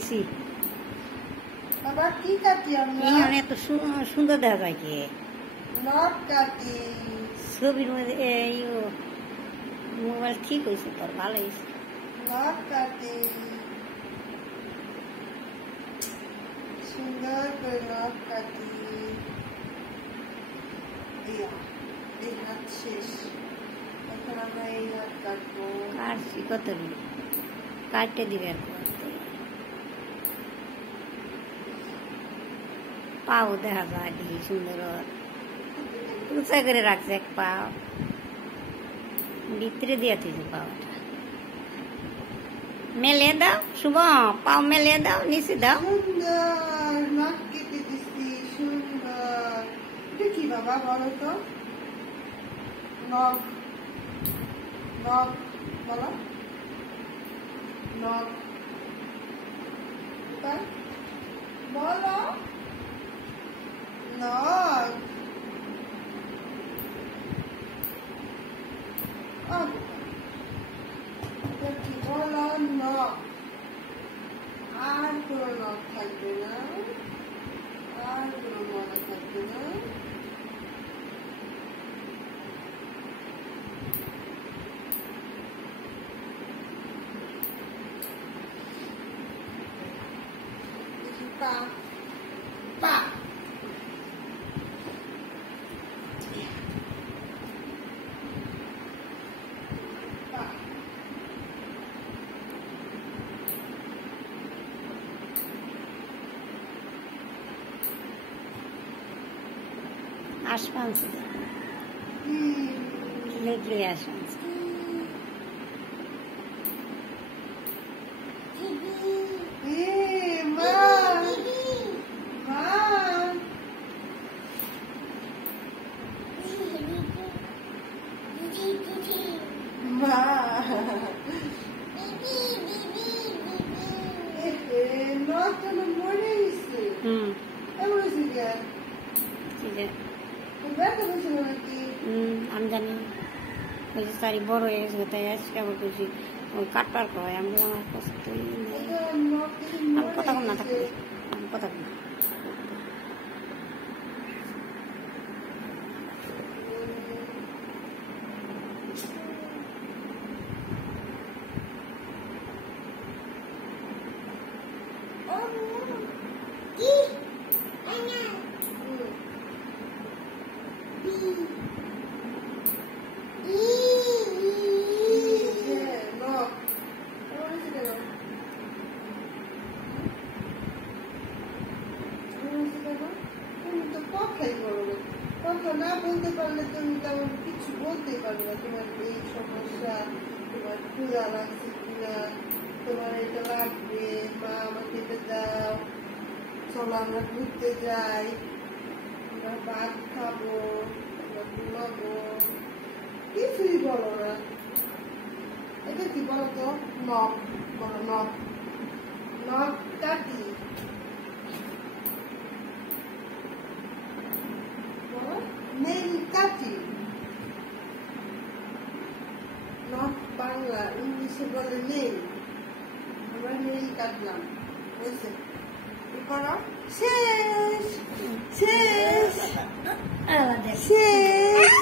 কাটতেছি। বাবা কি কাটি আমরা? এখানে এত সুন্দর দেখা যায় কি নখ কাটি। ছবির মধ্যে মোবাইল ঠিক হয়েছে, তোর ভালো হয়েছে। নখ কাটি, সুন্দর করে নখ কাটি। এই হাত শেষ, এখন আমরা এই হাত কাটবো। কাটছি কত কাটতে দিবে আর পাও দেখা যায় দেখি সুন্দর উঁচা করে রাখছে এক পাও ভিতরে দিয়ে তুই পাওটা মেলে দাও শুভ, পাও মেলে দাও, নিচে দাও। সুন্দর নখ কেটে দিচ্ছি, সুন্দর। এটা কি বাবা বলো তো? নখ, নখ বলো, নখ বলো, নখ। কি বলো? নখ। আর কোনো নখ থাকবে না, আর কোনো মনে থাকবে না। পা, পা, আসমান লেগলে আসমান আমি জানি ওই যে সারি বড় হয়ে গেছে, তাই আজকে আবার বলছি ওই কাটবার কয়। আমি আমার কষ্ট আমি কথা কম না থাকলে আমি কথা কম না। কথা না বলতে পারলে তুমি তেমন কিছু বলতে পারবে না। তোমার এই সমস্যা, তোমার ক্ষুধা লাগছে কিনা, তোমার এটা লাগবে, মা আমাকে এটা দাও, চলো আমরা ঘুরতে যাই, আমরা ভাত খাবো, আমরা ঘুমাবো, কিছুই বলো না। এটা কি বলো তো? নখ বলো, নখ। নখ কাটি, নেইল কাটি। নখ বাংলা, ইংলিশে বলে নেইল। আমরা নেইল কাটলাম, বুঝছে? শেষ শেষ শেষ।